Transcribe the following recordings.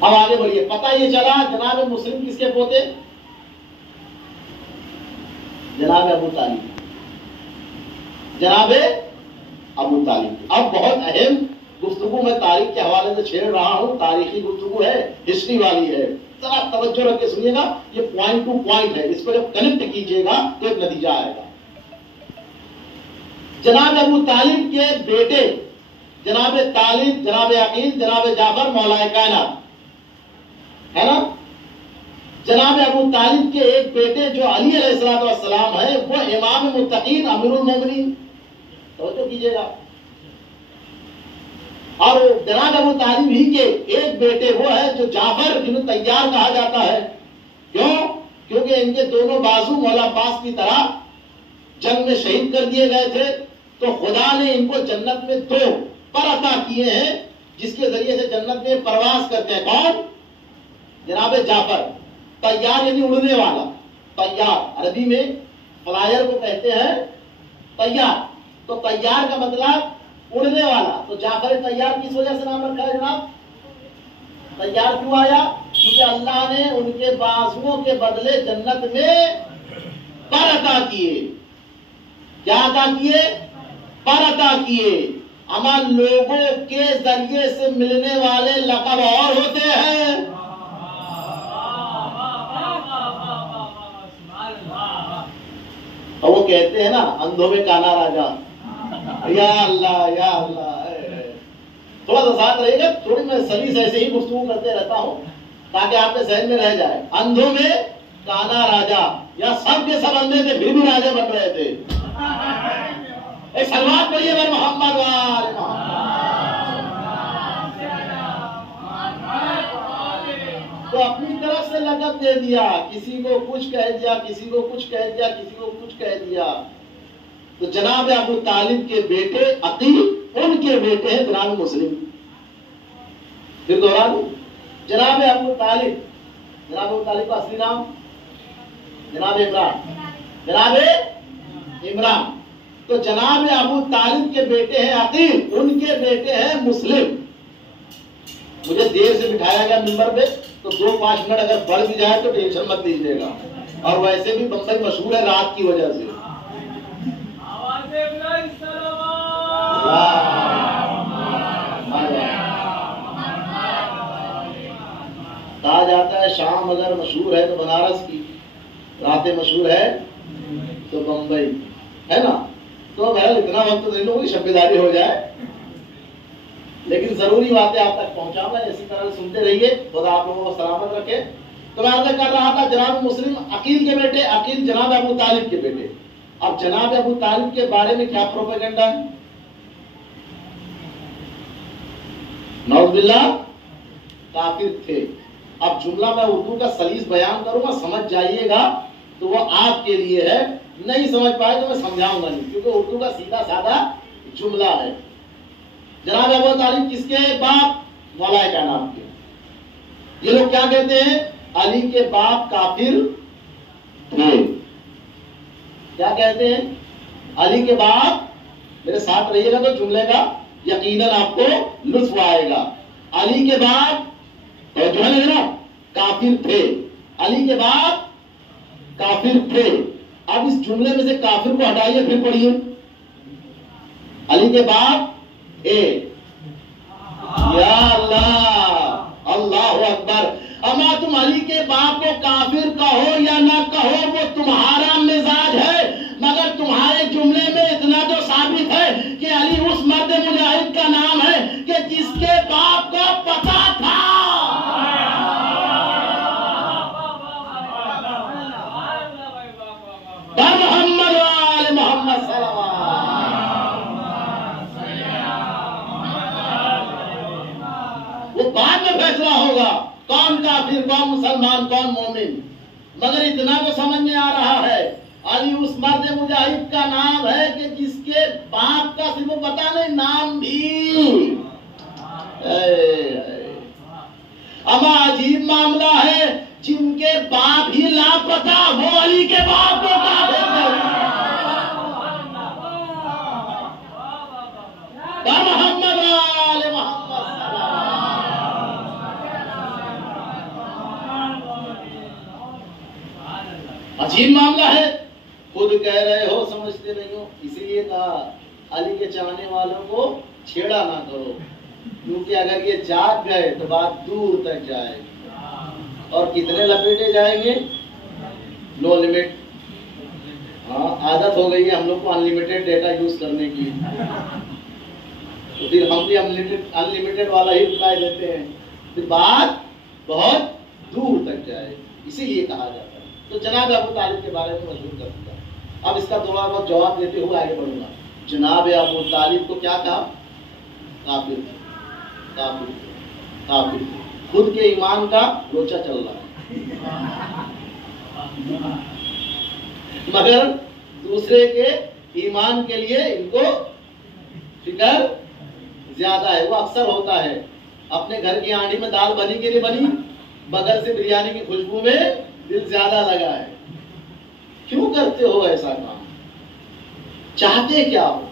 अब आगे बढ़िए। पता ये चला जनाब मुस्लिम किसके पोते? जनाब अबू तालिब, जनाब अबू तालिब। अब बहुत अहम गुफ्तगू मैं तारीख के हवाले से छेड़ रहा हूं, तारीखी गुफ्तगू है, हिस्ट्री वाली है, जरा तवज्जो रख के सुनिएगा, ये पॉइंट टू पॉइंट है, इस पर जब कनेक्ट कीजिएगा तो एक नतीजा आएगा। जनाब अबू तालिब के बेटे जनाब तालिब, जनाब अकील, जनाब जाफर मौलाए कायनात, है ना। जनाब अबू तालिब के एक बेटे जो अली अलैहिस्सलाम है, वो इमाम मुत्तकीन अमीरुल मोमिनीन, तो कीजिएगा। और जनाब अबू तालिब ही के एक बेटे वो है जो जाफर जिन्हें तैयार कहा जाता है। क्यों? क्योंकि इनके दोनों बाजू मौला अब्बास की तरह जंग में शहीद कर दिए गए थे, तो खुदा ने इनको जन्नत में दो पर अता किए हैं, जिसके जरिए से जन्नत में प्रवास करते हैं। कौन? जनाब जाफर। तैयार यानी उड़ने वाला, तैयार अरबी में फ्लायर को कहते हैं तैयार, तो तैयार का मतलब उड़ने वाला। तो जाफर तैयार किस वजह से नाम रखा है जनाब? तैयार क्यों आया? क्योंकि अल्लाह ने उनके बाजुओं के बदले जन्नत में पर अता किए। क्या अता किए? पर अता किए। अमा लोगों के जरिए से मिलने वाले लक़ब और होते हैं। और वो कहते हैं ना, अंधों में काना राजा। या अल्लाह या अल्लाह। थोड़ा सा साथ रहेगा, थोड़ी मैं सभी से ऐसे ही गुफ्तगू करते रहता हूँ ताकि आपके जहन में रह जाए। अंधों में काना राजा, या सब के सब अंधे थे फिर भी राजा बन रहे थे। एक सलवात पढ़िए वर मोहम्मद वाले तो अपनी तरफ से लक़ब दे दिया, किसी को कुछ कह दिया, किसी को कुछ कह दिया, किसी को कुछ कह दिया। तो जनाब अबू तालिब के बेटे अकील, उनके बेटे हैं जनाब मुस्लिम। फिर दोहरा दूं, जनाब अबू तालिब, जनाब अबू तालिब का असली नाम जनाब इमरान, जनाब इमरान। तो जनाब अबू तालिब के बेटे हैं अकील, उनके बेटे हैं मुस्लिम। मुझे देर से बिठाया गया मिंबर पे, तो 2-5 मिनट अगर बढ़ भी जाए तो टेंशन मत लीजिएगा। और वैसे भी बम्बई मशहूर है रात की वजह से। कहा जाता है शाम अगर मशहूर है तो बनारस की, रातें मशहूर है तो बम्बई, है ना। तो बहरहाल इतना वक्त तो लोगों की शब्दारी हो जाए, लेकिन जरूरी बातें आप तक पहुंचाऊंगा। इसी तरह सुनते रहिए, खुदा आप लोगों को सलामत रखे। तो मैं अर्ज कर रहा था जनाब मुस्लिम अकील के बेटे, अकील जनाब अबू तालिब के बेटे। अब जनाब अबू तालिब के बारे में क्या प्रोपेगेंडा है? नौज़ुबिल्लाह काफिर थे। अब जुमला मैं उर्दू का सलीस बयान करूंगा, समझ जाइएगा तो वो आपके लिए है, नहीं समझ पाए तो मैं समझाऊंगा नहीं, क्योंकि उर्दू का सीधा साधा जुमला है। जनाब अबू तालिब किसके बाप? मौलाए कायनात के। ये लोग क्या कहते हैं? अली के बाप काफिर थे। क्या कहते हैं? अली के बाप, मेरे साथ रहिएगा तो जुमले का यकीनन आपको लुत्फ आएगा। अली के बाप तो जो है ना काफिर थे, अली के बाप काफिर थे। अब इस जुमले में से काफिर को हटाइए, फिर पढ़िए। अली के बाप ए, या अल्लाह, अल्लाहु अकबर। अमा तुम अली के बाप को काफिर कहो या ना कहो, वो तुम्हारा मिजाज है, मगर तुम्हारे जुमले में इतना तो साबित है कि अली उस मर्द मुजाहिद का नाम है कि जिसके बाप को पता था। मोहम्मद वाले मोहम्मद वो बाद में फैसला होगा कौन काफिर, कौन मुसलमान, कौन मोमिन। मगर इतना तो समझ में आ रहा है, अली उस मर्द मुजाहिद का नाम है कि जिसके बाप का सिर्फ पता नहीं, नाम भी। अमा अजीब मामला है, जिनके बाप ही लापता वो अली के बाप को काफिर मोहम्मद वाले मोहम्मद। अजीब मामला है, खुद कह रहे हो समझते नहीं हो। इसीलिए कहा अली के चाहने वालों को छेड़ा ना करो, क्योंकि अगर ये जाग गए तो बात दूर तक जाएगी। और कितने लपेटे जाएंगे? No limit. हाँ, आदत हो गई है हम लोग को अनलिमिटेड डेटा यूज करने की, तो फिर हम भी अनलिमिटेड वाला ही रिप्लाई देते हैं, फिर बात बहुत दूर तक जाए। इसीलिए कहा जाता है। तो जनाब अबू तालिब के बारे में मशहूर कर दिया। अब इसका थोड़ा बहुत जवाब देते हुए आगे बढ़ूंगा। जनाब अबू तालिब को क्या कहा? काफिर, काफिर, काफिर। खुद के ईमान का लोचा चल रहा है, मगर दूसरे के ईमान के लिए इनको फिक्र ज्यादा है। वो अक्सर होता है, अपने घर की आंटी में दाल बनी के लिए बनी, बगल से बिरयानी की खुशबू में दिल ज्यादा लगा है। क्यों करते हो ऐसा काम? चाहते क्या हो?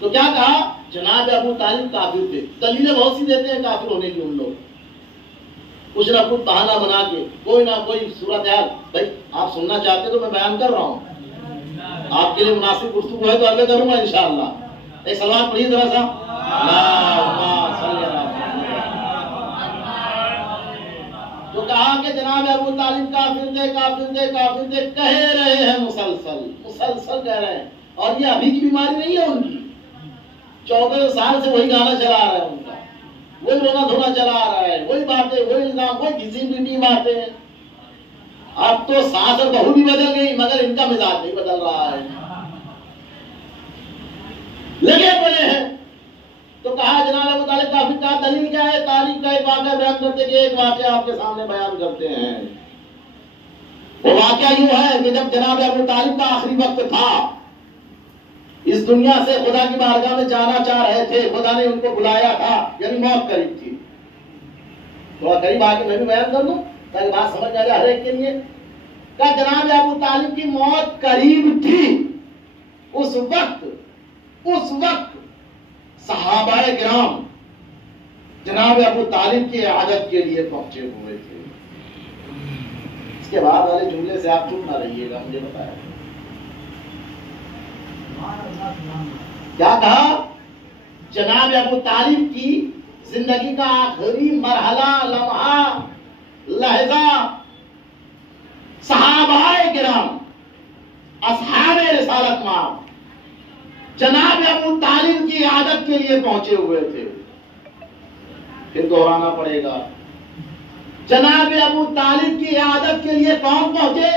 तो क्या कहा? जनाब अबू तालिब काफिर थे। दलीलें बहुत सी देते हैं काफिर होने की उन लोग, कुछ ना कुछ बहाना बना के, कोई ना कोई सूरत हाल। भाई आप सुनना चाहते तो मैं बयान कर रहा हूँ, आपके लिए मुनासिब गुफ्तगू है तो अल्लाह करूंगा इंशाअल्लाह। एक सलवात पढ़िए जरा सा। तो कहा कि जनाब अबू तालिब काफिर थे, काफिर थे, काफिर थे, कह रहे हैं मुसलसल, मुसलसल कह रहे हैं। और ये अभी की बीमारी नहीं है उनकी, 14 साल से वही गाना चला रहा है उनका, वही रोना धोना चला रहा है, वही बातें, वही इल्जाम, वही घिसी पिटी बातें। अब तो सास और बहू भी बदल गई, मगर इनका मिजाज नहीं बदल रहा है, लगे पड़े हैं। तो कहा जनाब अबू तालिब काफिर का दलील क्या है? तारीख का एक वाक़या बयान करते कि एक वाक़या आपके सामने बयान करते हैं। वो वाक़या यूं है कि जब जनाब अबू तालिब का आखिरी वक्त था, इस दुनिया से खुदा की बारगाह में जाना चाह रहे थे, खुदा ने उनको बुलाया था, यानी मौत करीब थी। थोड़ा करीब आके मैं भी बयान कर दूं ताकि बात समझ आ जाए हर एक के लिए। क्या जनाब अबू तालिब की मौत करीब थी? उस वक्त सहाबाए किराम जनाब अबू तालिब की इयादत के लिए पहुंचे हुए थे। इसके बाद वाले जुमले से आप चुप ना रहिएगा, मुझे बताया क्या कहा? जनाब अबू तालिब की जिंदगी का आखिरी मरहला, लम्हा, लहजा सहाबाए किराम, असहाबे रिसालत मां जनाब अबू तालिब की इयादत के लिए पहुंचे हुए थे। फिर दोहराना पड़ेगा, जनाब अबू तालिब की इयादत के लिए कौन पहुंचे?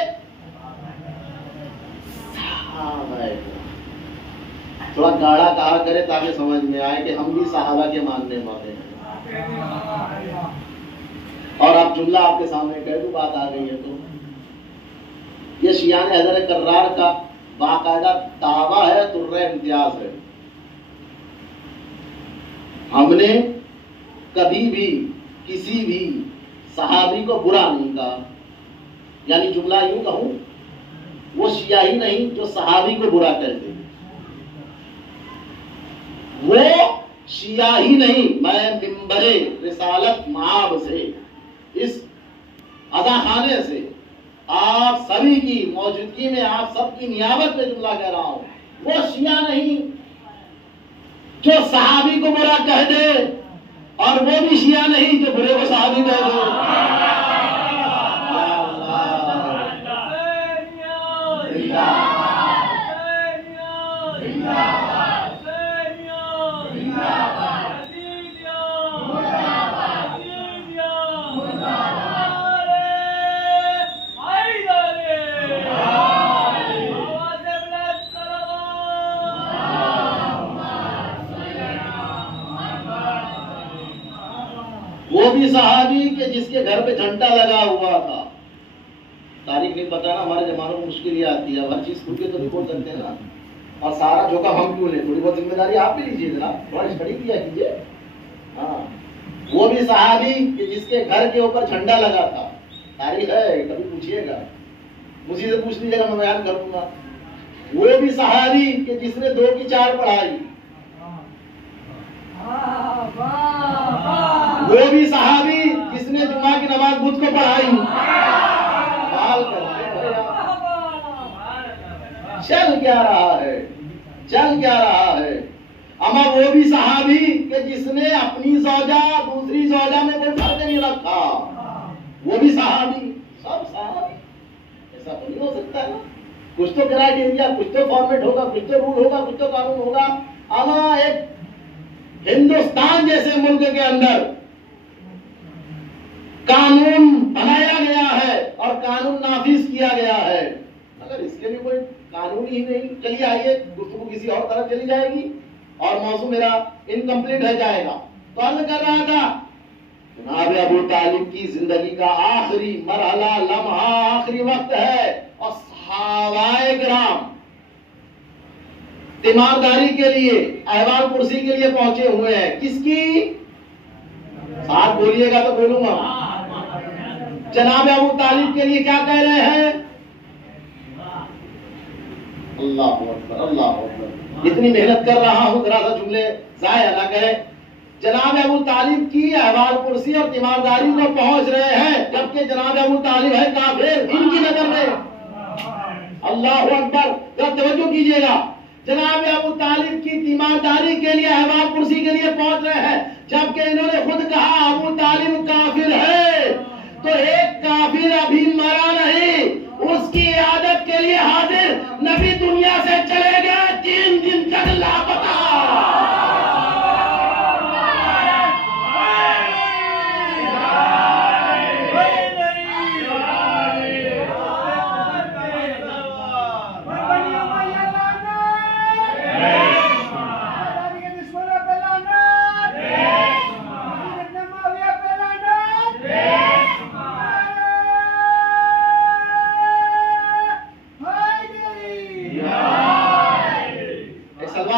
थोड़ा गाढ़ा कहा करे ताकि समझ में आए कि हम भी सहाबा के मानने वाले हैं। और अब जुमला आपके सामने कह दूं, बात आ गई है तो ये शियान हज़रत कर्रार का बाकायदा दावा है, तुर्रे इम्तियाज है। हमने कभी भी किसी भी सहाबी को बुरा नहीं कहा, यानी जुमला यूं कहूं, वो शिया ही नहीं जो सहाबी को बुरा कहते, वो शिया ही नहीं, मैं मिंबरे रिसालत माब से, इस अज़ाखाने से आप सभी की मौजूदगी में, आप सबकी नियाबत में जुमला कह रहा हूं, वो शिया नहीं जो सहाबी को बुरा कह दे, और वो भी शिया नहीं जो बुरे को सहाबी कह दे। वो भी सहाबी के जिसके घर पे झंडा लगा हुआ था। तारीख नहीं पता ना, हमारे जमानों में मुश्किल ये आती है, हर चीज खुद के तो नहीं बोल सकते ना, और सारा जोखिम हम क्यों लें? थोड़ी बहुत जिम्मेदारी आप भी लीजिए जनाब, थोड़ा स्टडी किया कीजिए। हाँ, वो भी सहाबी कि जिसके घर के ऊपर झंडा लगा था। तारीख है, कभी पूछिएगा, मुझे से पूछ लीजिएगा, मैं बयान करूंगा। वो भी सहाबी कि जिसने 2 की 4 पढ़ाई। वो भी सहाबी जिसने जुमा की नमाज खुद को पढ़ाई। बाल करते क्या रहा है, चल क्या रहा है। अमा वो भी सहाबी कि जिसने अपनी जौजा दूसरी जौजा में कोई फर्क नहीं रखा, वो भी सहाबी, सब सहाबी। ऐसा तो नहीं हो सकता है ना, कुछ तो क्राइटेरिया, कुछ तो फॉर्मेट होगा, कुछ तो रूल होगा, कुछ तो कानून होगा। अमा एक हिंदुस्तान जैसे मुल्क के अंदर कानून बनाया गया है और कानून नाफिज किया गया है, अगर इसके लिए कोई कानून ही नहीं, चलिए आइए गुफ्तगू किसी और तरफ चली जाएगी और मौजू मेरा इनकम्प्लीट रह जाएगा। तो अर्ज कर रहा था जनाब अबू तालिब की जिंदगी का आखिरी मरहला, लम्हा, आखिरी वक्त है और सहाबाए किराम तीमारदारी के लिए, अहवाल कुर्सी के लिए पहुंचे हुए हैं। किसकी? साथ बोलिएगा तो बोलूंगा। जनाब अबू तालिब के लिए क्या कह रहे हैं? अल्लाह अकबर, अल्लाह अकबर। इतनी मेहनत कर रहा हूं, जरा सा जुमले जाया ना कहे। जनाब अबू तालिब की अहवाल कुर्सी और तीमारदारी को पहुंच रहे हैं, जबकि जनाब अबू तालिब है काफिर इनकी नजर में। अल्लाह अकबर, जरा तवज्जो कीजिएगा। जनाब अबू तालिब की तीमारदारी के लिए, अहवाल कुर्सी के लिए पहुंच रहे हैं, जबकि इन्होंने खुद कहा अबू तालिब काफिर है। तो एक काफिर अभी मरा नहीं, उसकी इयादत के लिए हाजिर नबी दुनिया से चले गए, 3 दिन तक लापता।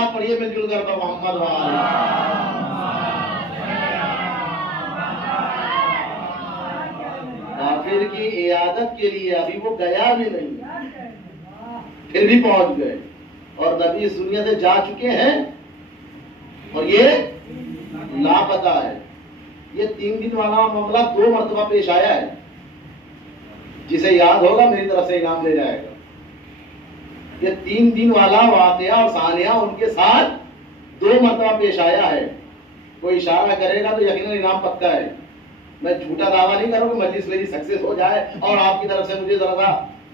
पढ़िए मिलजुल कर मोहम्मद वाले। काफिर की इयादत के लिए अभी वो गया भी नहीं, फिर भी पहुंच गए और नबी इस दुनिया से जा चुके हैं और ये लापता है। ये 3 दिन वाला मामला 2 मरतबा पेश आया है, जिसे याद होगा मेरी तरफ से इनाम ले जाएगा। ये 3 दिन वाला वाकया और सानिया उनके साथ 2 मरतबा पेश आया है। कोई इशारा करेगा तो यकीनन इनाम पक्का है। मैं झूठा दावा नहीं करूँ कि मजलिस मेरी सक्सेस हो जाए और आपकी तरफ से मुझे जरा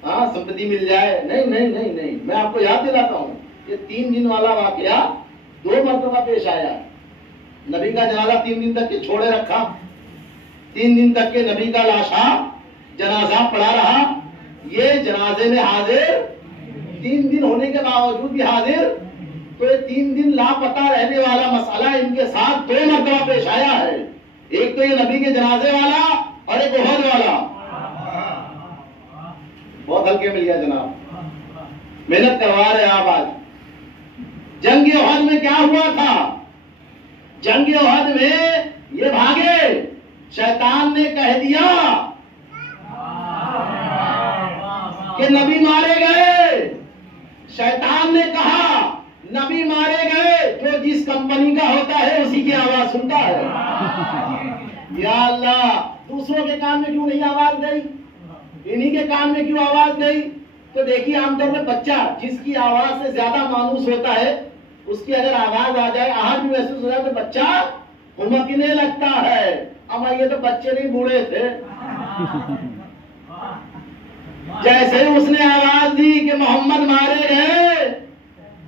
संपत्ति मिल जाए। नहीं नहीं नहीं नहीं, मैं आपको याद दिलाता हूँ, ये 3 दिन वाला वाकया 2 मरतबा पेश आया। नबी का जनाजा 3 दिन तक के छोड़े रखा, 3 दिन तक के नबी का लाशा जनाजा पड़ा रहा। ये जनाजे में हाजिर 3 दिन होने के बावजूद भी हाजिर, तो ये 3 दिन लापता रहने वाला मसला इनके साथ 2 मरतबा पेश आया है। एक तो ये नबी के जनाजे वाला और एक उहद वाला। बहुत हल्के मिल गया जनाब, मेहनत करवा रहे आप आज। जंग उहद में क्या हुआ था? जंग उहद में ये भागे, शैतान ने कह दिया कि नबी मारे गए। शैतान ने कहा नबी मारे गए, जो जिस कंपनी का होता है उसी की आवाज सुनता है। या अल्लाह, दूसरों के कान में क्यों नहीं आवाज गई, इन्हीं के कान में क्यों आवाज गई? तो देखिए आमतौर पर बच्चा जिसकी आवाज से ज्यादा मानूस होता है, उसकी अगर आवाज आ जाए, आहट भी महसूस हो जाए, तो बच्चा हुमकने लगता है। अब ये तो बच्चे नहीं बूढ़े थे। जैसे उसने आवाज दी कि मोहम्मद मारे गए,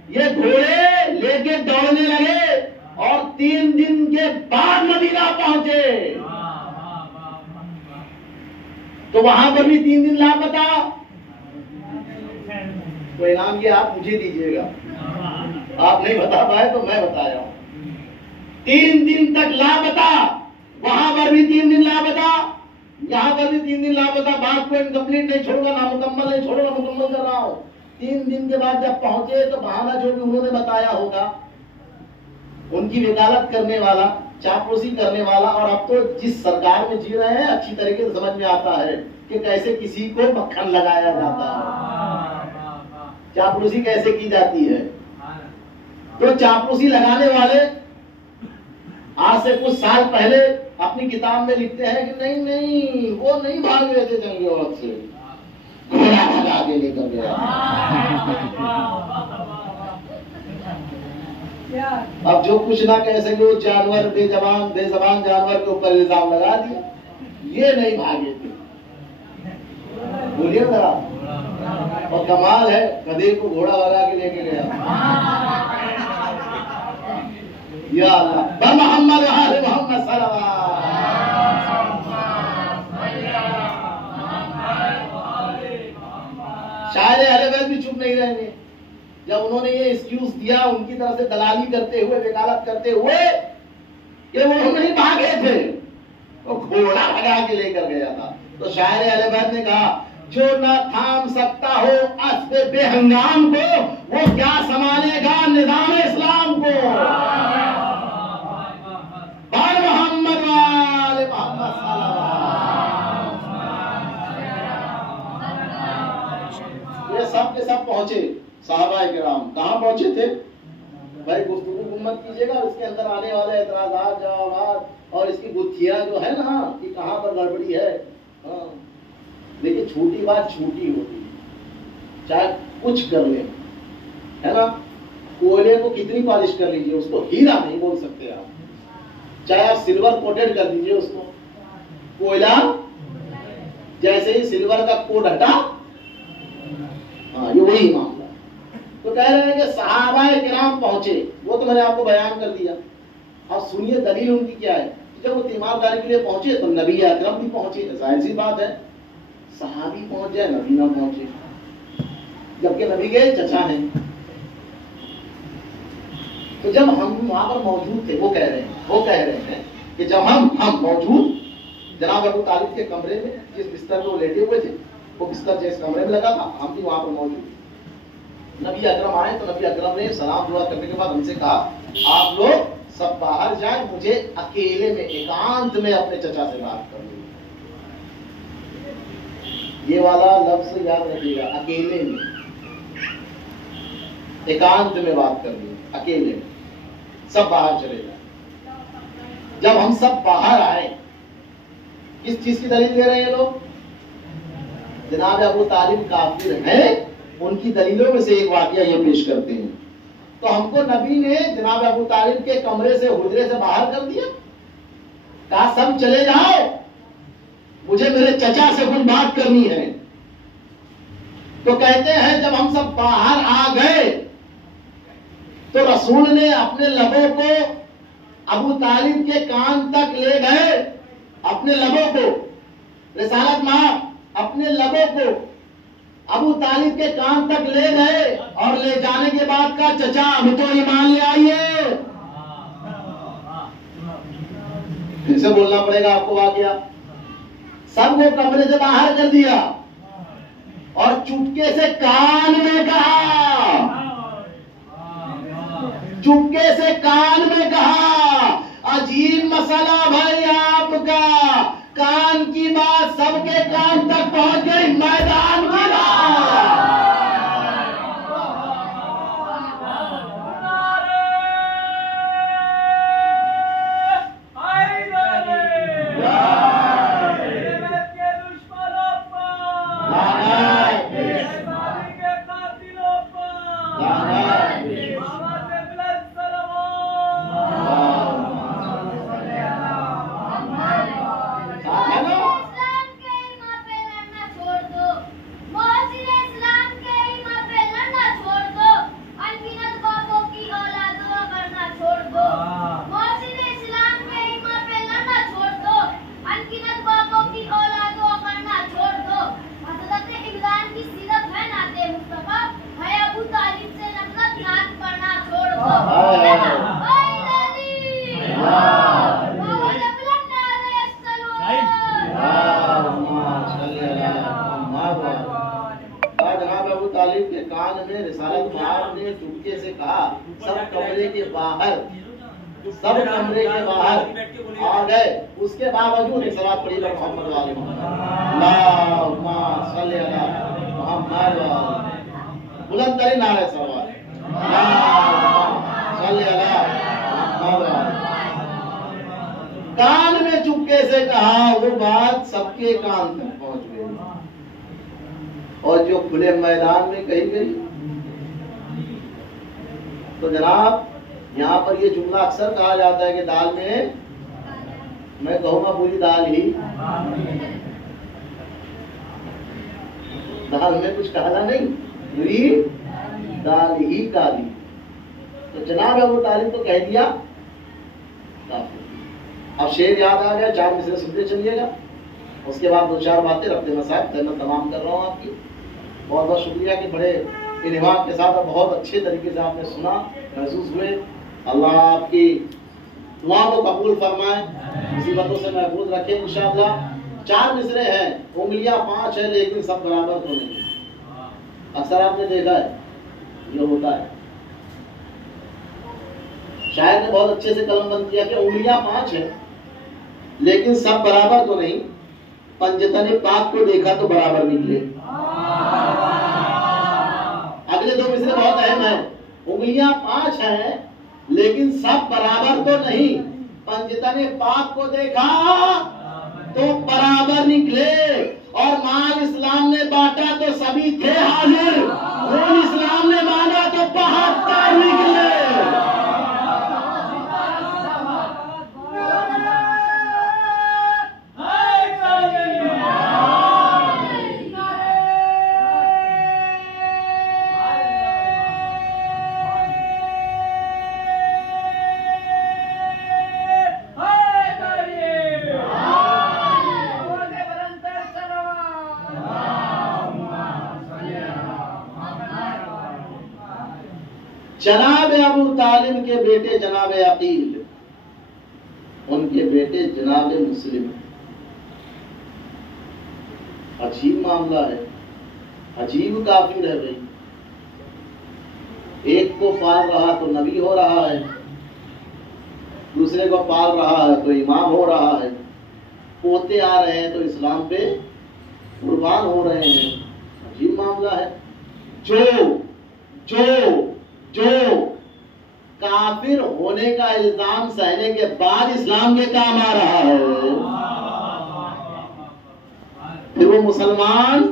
ये घोड़े लेके दौड़ने लगे और 3 दिन के बाद मदीना पहुंचे। तो वहां पर भी 3 दिन लापता। तो इनाम ये आप मुझे दीजिएगा, आप नहीं बता पाए तो मैं बताया। 3 दिन तक लापता, वहां पर भी 3 दिन लापता, यहाँ पर भी 3 दिन लापता। बात को इनकम्प्लीट नहीं छोड़ूंगा, नामुकम्मल नहीं छोड़ूंगा, मुकम्मल कर रहा हूँ। 3 दिन के बाद जब पहुंचे तो बहाना जो भी उन्होंने बताया होगा, उनकी वकालत करने वाला, चापलूसी करने वाला, और अब तो जिस सरकार में जी रहे हैं अच्छी तरीके से समझ में आता है कि कैसे किसी को मक्खन लगाया जाता है, चापलूसी कैसे की जाती है। तो चापलूसी लगाने वाले आज से कुछ साल पहले अपनी किताब में लिखते हैं कि नहीं नहीं, वो नहीं भाग रहे थे जंग उहद से, घोड़ा भगा के लेकर गया। अब जो कुछ ना कह सके वो जानवर बेजबान जानवर के ऊपर इल्जाम लगा दिया, ये नहीं भागे थे। बोलिए जरा। और कमाल है, गधे को घोड़ा भगा के लेके गया। या अल्लाह, मोहम्मद मोहम्मद सल्लल्लाहु। शायर अहले बैत भी चुप नहीं रहेंगे जब उन्होंने ये एक्सक्यूज दिया, उनकी तरफ से दलाली करते हुए, वकालत करते हुए कि वो नहीं भागे थे, वो घोड़ा भगा के लेकर गया था। तो शायर अहले बैत ने कहा, जो न थाम सकता हो अस्बे बेहंगाम को, वो क्या संभालेगा निजाम इस्लाम को। बाल मोहम्मद वाले मोहम्मद सल्लल्लाहु। ये सब के सब पहुंचे। सहाबाए किराम कहाँ पहुंचे थे भाई? गुफ्तगू मत कीजिएगा, इसके अंदर आने वाले एतराजात, जवाब और इसकी गुत्थियां जो है ना कि कहाँ पर गड़बड़ी है। हाँ, देखिए छोटी बात छोटी होती है, चाहे कुछ कर ले, है ना। कोयले को कितनी पॉलिश कर लीजिए, उसको हीरा नहीं बोल सकते आप। चाहे आप सिल्वर कोटेड कर दीजिए उसको, कोयला जैसे ही सिल्वर का कोट हटा, हाँ ये वही मामला। तो कह रहे हैं कि सहाबाए किराम पहुंचे, वो तो मैंने आपको बयान कर दिया। अब सुनिए दलील उनकी क्या है। जब वो तीमारदारी के लिए पहुंचे तो नबी अकरम भी पहुंचे, जाहिर सी बात है। सहाबी पहुंच जाए, नबी ना पहुंचे, जबकि नबी के चचा हैं। तो जब हम वहां पर मौजूद थे, वो कह रहे हैं कि जब हम मौजूद जनाब अबू तालिब के कमरे में, जिस बिस्तर में वो लेटे हुए थे, वो बिस्तर जिस कमरे में लगा था, हम भी वहां पर मौजूद। नबी अकरम आए तो नबी अकरम ने सलाम दुआ करने के बाद हमसे कहा, आप लोग सब बाहर जाएं, मुझे अकेले में एकांत में अपने चचा से बात करनी। ये वाला लफ्ज याद रखिएगा, अकेले में, एकांत में बात करनी, अकेले में। सब बाहर चले जाए। जब हम सब बाहर आए, किस चीज की दलील दे रहे हैं लोग? जनाब अबू तालिब काफिर हैं, उनकी दलीलों में से एक वाकया ये पेश करते हैं। तो हमको नबी ने जनाब अबू तालिब के कमरे से, हुजरे से बाहर कर दिया, कहा सब चले जाओ, मुझे मेरे चचा से कुछ बात करनी है। तो कहते हैं जब हम सब बाहर आ गए तो रसूल ने अपने लबों को अबू तालिब के कान तक ले गए, अपने लबों को, रिसालत मां अपने लबों को अबू तालिब के कान तक ले गए और ले जाने के बाद का चचा हम तो ईमान ले आइए। फिर से बोलना पड़ेगा आपको वाकया। सबको कमरे से बाहर कर दिया और चुपके से कान में कहा, चुपके से कान में कहा, अजीब मसला भाई आपका, कान की बात सबके कान तक पहुंच गई, मैदान की बात। सब कमरे के बाहर आ गए, उसके बावजूद एक सलात पढ़ी मोहम्मद वाले अल्लाहुम्मा सल्ली अला मोहम्मद बुलंद तरीन नारे सलावत अल्लाहुम्मा सल्ली अला मोहम्मद। कान में चुपके से कहा, वो बात सबके कान तक पहुंच गई और जो खुले मैदान में कही गई। तो जनाब यहाँ पर ये जुमला अक्सर कहा जाता है कि दाल में, मैं कहूँगा पूरी दाल ही, दाल में कुछ काला नहीं, पूरी दाल ही काली। तो जनाब अबू तालिब तो कह दिया काफिर। अब शेर याद आ गया, 4 मिसरे सुनते चलिएगा, उसके बाद 2-4 बातें रखते मसाहब मैं तमाम कर रहा हूँ आपकी। बहुत बहुत शुक्रिया कि बड़े इन्हिमाम के साथ और बहुत अच्छे तरीके से आपने सुना, महसूस हुए। अल्लाह आपकी दुआ को कबूल फरमाए, मुसीबतों से महफूज रखे इंशाअल्लाह। 4 मिसरे हैं, उंगलियां 5 है लेकिन सब बराबर तो नहीं। अक्सर आपने देखा है ये होता है। शायर ने बहुत अच्छे से कलमबंद किया कि उंगलियां 5 है लेकिन सब बराबर तो नहीं। पंजतने पाक को देखा तो बराबर निकले। अगले 2 मिसरे बहुत अहम है। उंगलियां 5 हैं लेकिन सब बराबर तो नहीं। पंजतने पाक को देखा तो बराबर निकले। और माल इस्लाम ने बांटा तो सभी थे हाजिर, खून इस्लाम ने मांगा तो 72 निकले। जनाब अबू तालिब के बेटे जनाब अकील, उनके बेटे जनाब मुस्लिम। अजीब मामला है, अजीब काफिर है भाई। एक को पाल रहा तो नबी हो रहा है, दूसरे को पाल रहा है तो इमाम हो रहा है, पोते आ रहे हैं तो इस्लाम पे कुर्बान हो रहे हैं। अजीब मामला है। जो काफिर होने का इल्जाम सहने के बाद इस्लाम के काम आ रहा है, फिर वो मुसलमान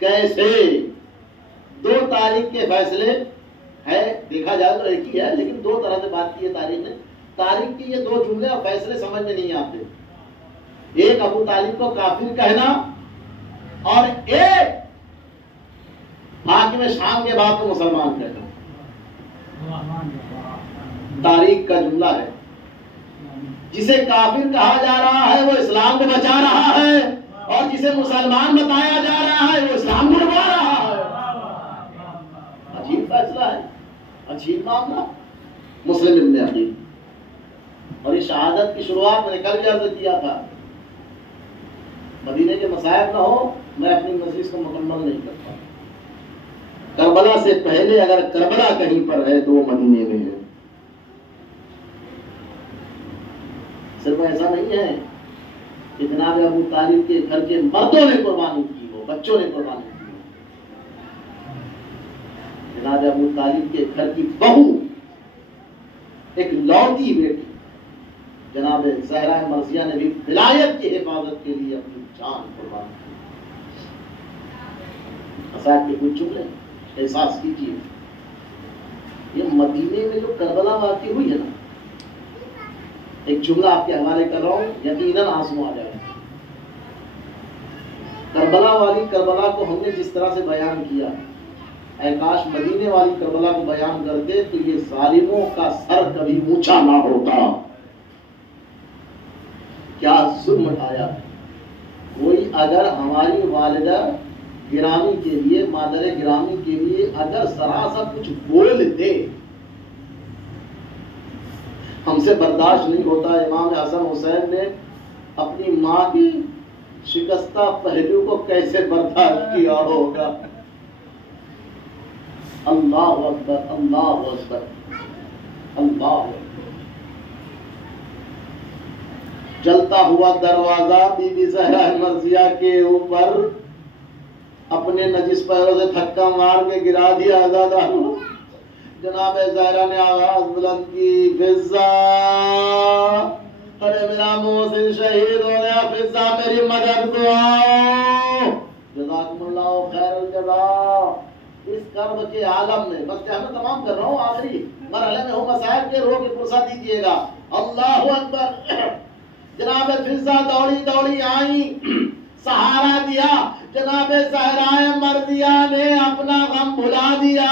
कैसे? 2 तारीख के फैसले है, देखा जाए तो एक ही है लेकिन 2 तरह से बात की है तारीख ने। तारीख की ये 2 जुमले और फैसले समझ में नहीं आते। एक अबू तालिब को काफिर कहना और एक हाकिम शाम के बाद को मुसलमान कहना। तारीख का जुमला है। जिसे काफिर कहा जा रहा है वो इस्लाम को बचा रहा है और जिसे मुसलमान बताया जा रहा है वो इस्लाम को डुबा रहा है। अजीब फैसला है, अजीब मामला। मुस्लिम इब्न अकील। और ये शहादत की शुरुआत मैंने कल भी अर्ज किया था, मदीने के मसायब ना हो मैं अपनी मजलिस को मुकम्मल नहीं करता। करबला से पहले अगर करबला कहीं पर है तो वो मदीने में है। सिर्फ ऐसा नहीं है कि जनाब अबू तालिब के घर के मर्दों ने कुर्बानी की हो, बच्चों ने कुर्बानी की हो। जनाब अबू तालिब के घर की बहू, एक लौती बेटी जनाब ज़हरा मर्जिया ने भी विलायत की हिफाजत के लिए अपनी जान कुर्बान की। असाद के कुछ जुमले एहसास कीजिए। ये मदीने में जो करबला वाक़ई हुई है ना, एक जुमला आपके हवाले कर रहा हूं, यकीनन आंसू आ जाएगा। करबला वाली करबला को हमने जिस तरह से बयान किया, काश मदीने वाली करबला को बयान करते तो ये जालिमों का सर कभी ऊंचा ना होता। क्या जुल्म उठाया। कोई अगर हमारी वालिदा गिरामी के लिए, मादर गिरामी के लिए अगर जरा सा कुछ बोल दे, हमसे बर्दाश्त नहीं होता। इमाम हसन हुसैन ने अपनी माँ की शिकस्ता पहलू को कैसे बर्दाश्त किया होगा। अल्लाह अकबर, अल्लाह अकबर, अल्लाह अकबर। जलता हुआ दरवाजा बीबी ज़हरा मर्जिया के ऊपर अपने नजिस पैरों से धक्का मार के गिरा दिया। आजादा जनाब ज़हरा ने आवाज बुलंद की, फिज़्ज़ा, अरे मेरा मोहसिन शहीद हो गया, फिज़्ज़ा मेरी मदद को आओ। जज़ाकुमुल्लाहु खैरल जज़ा। इस कर्ब के आलम में बस मैं तमाम कर रहा हूँ, आखिरी मरहले में हूँ, मसाइल के रो के फुर्सत दीजिएगा। अल्लाहु अकबर। जनाब फिजा दौड़ी दौड़ी आई, सहारा दिया। जनाब ज़हराए मर्दिया ने अपना गम भुला दिया।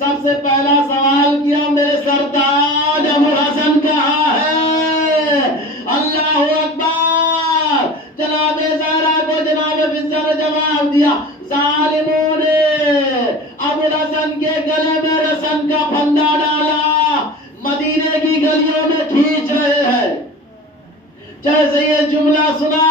सबसे पहला सवाल किया, मेरे सरताज अबू हसन कहाँ है? अल्लाहु अकबर। जनाब ज़हरा को जनाब फिजा ने जवाब दिया, जालिमों ने अबू हसन के गले में रसन का फंदा डाला, मदीने की गलियों में खींच रहे हैं। जैसे ये जुमला सुना,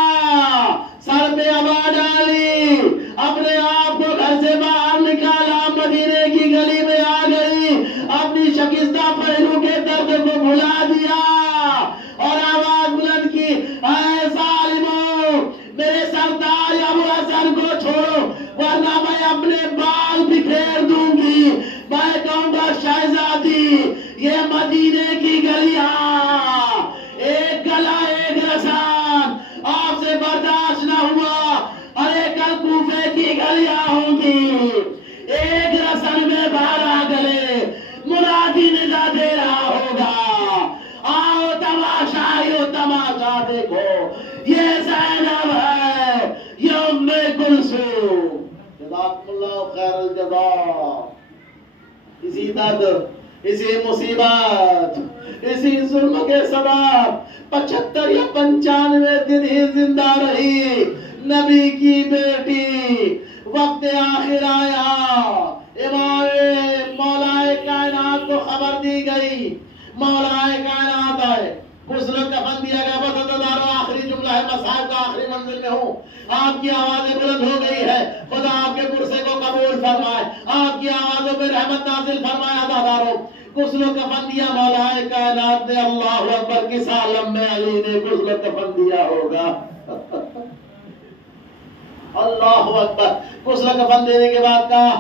सर पे आवाज डाली, अपने आप को घर से बाहर निकाला, मदीने की गली में आ गई, अपनी शकिस्ता पहलू के दर्द को भुला दिया और आवाज बुलंद की, ऐ जालिमों, मेरे सरताज अबू हसन को छोड़ो वरना मैं अपने बाल बिखेर दूंगी। मैं कहूंगा शहजादी, ये मदीने की गलियां, एक गला एक रसान, आपसे बर्दाश्त न हुआ। अरे कल कूफे की गलियां होंगी, एक रसन में 12 गले, मुनादी निदा दे रहा होगा, आओ तमाशाइयो तमाशा देखो, ये ज़ैनब है, ये उम्मे कुलसूम। जज़ाकुमुल्लाहु खैरल जज़ा। इसी दर्द, इसी मुसीबत, इसी जुल्म के सबब 75 या 95 दिन ही जिंदा रही नबी की बेटी। वक्त आखिर आया, इमाम मौलाए कायनात को खबर दी गई, मौलाए कायनात आए, गुस्ल कफन दिया गया। बस अज़ादारो आखिरी जुमला है, मसाइब का आखिरी मंजिल में हूँ। आपकी आवाजें बुलंद हो गई है, खुदा आपके कुर्से को कबूल फरमाए, आपकी आवाजों पे रहमत नाजिल फरमाए। अज़ादारो गुस्ल कफन दिया मौलाए कायनात ने, अल्लाह अकबर। किस आलम में अली ने गुस्ल कफन दिया होगा? अल्लाह अकबर। गुस्ल कफन देने के बाद कहा,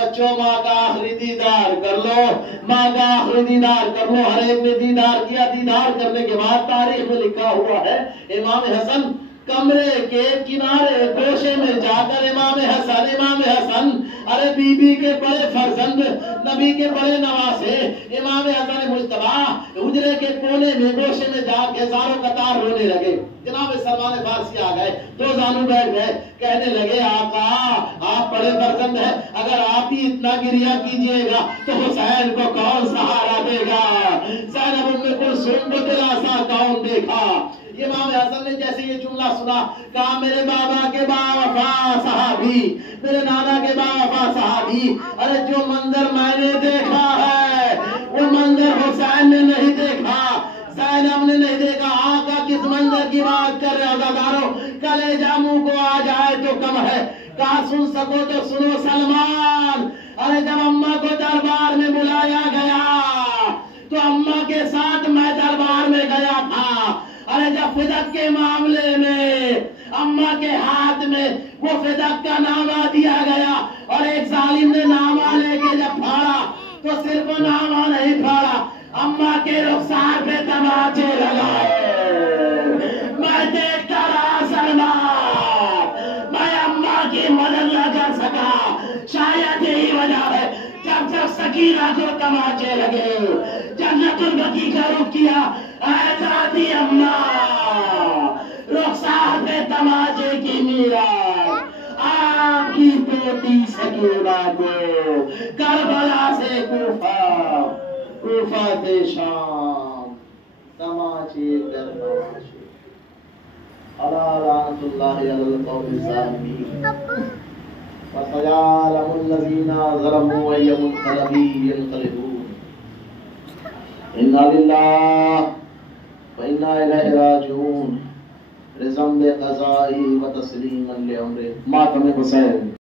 बच्चों माँ का आखिरी दीदार कर लो, माँ का आखिरी दीदार कर लो। हर एक ने दीदार किया। दीदार करने के बाद तारीख में लिखा हुआ है, इमाम हसन कमरे के किनारे गोशे में जाकर इमाम हसन, अरे बीबी के बड़े फर्जंद, नबी के बड़े नवासे इमाम हसन मुज्तबा हुजरे के कोने में गोशे में जाके हजारों कतार रोने लगे। जनाब सलमान फारसी आ गए, दो जानू बैठ गए, कहने लगे, आका आप बड़े फर्जंद हैं, अगर आप ही इतना गिरिया कीजिएगा तो हुसैन को कौन सहारा देगा? ज़ैनब उम्मे कुलसूम को दिलासा कौन देखा? इमाम हसन ने जैसे ये जुमला सुना, कहा, मेरे बाबा के बावफा सहाबी, मेरे नाना के बावफा सहाबी, अरे जो मंजर मैंने देखा है वो मंजर हुसैन ने नहीं देखा, ज़ैनब ने नहीं देखा। आका किस मंजर की बात कर रहे हो? अज़ादारो कलेजा मुंह को आ जाए तो कम है, कहा सुन सको तो सुनो सलमान। अरे जब अम्मा को दरबार में बुलाया गया तो अम्मा के साथ मैं दरबार में गया था। अरे जब फिदक के मामले में अम्मा के हाथ में वो फिदक का नामा दिया गया और एक जालिम ने नामा लेके जब फाड़ा तो सिर्फ नामा नहीं फाड़ा, अम्मा के रुखसार पे तमाचे लगाए। मैं देखता रहा सलमान, मैं अम्मा की मदद न कर सका। शायद यही वजह है जब जब सकीना को तमाचे लगे, जन्नतुल बकी का रुख किया, ऐ अम्मा, रुखसार पे तमाचे की मीरा, आपकी पोती सकीना को करबला से कूफा, कूफा से शाम, तमाचे दर तमाचे। अला लानतुल्लाहि अलल कौमिज़ ज़ालिमीन व सयअलमुल लज़ीना ज़लमू अय्युल यन्क़लिबून। इन्ना लिल्लाहि व इन्ना इलैहि राजिऊन। रिज़म बे क़ज़ाई व तस्लीमन लि अम्रिhi। मातम हुसैन।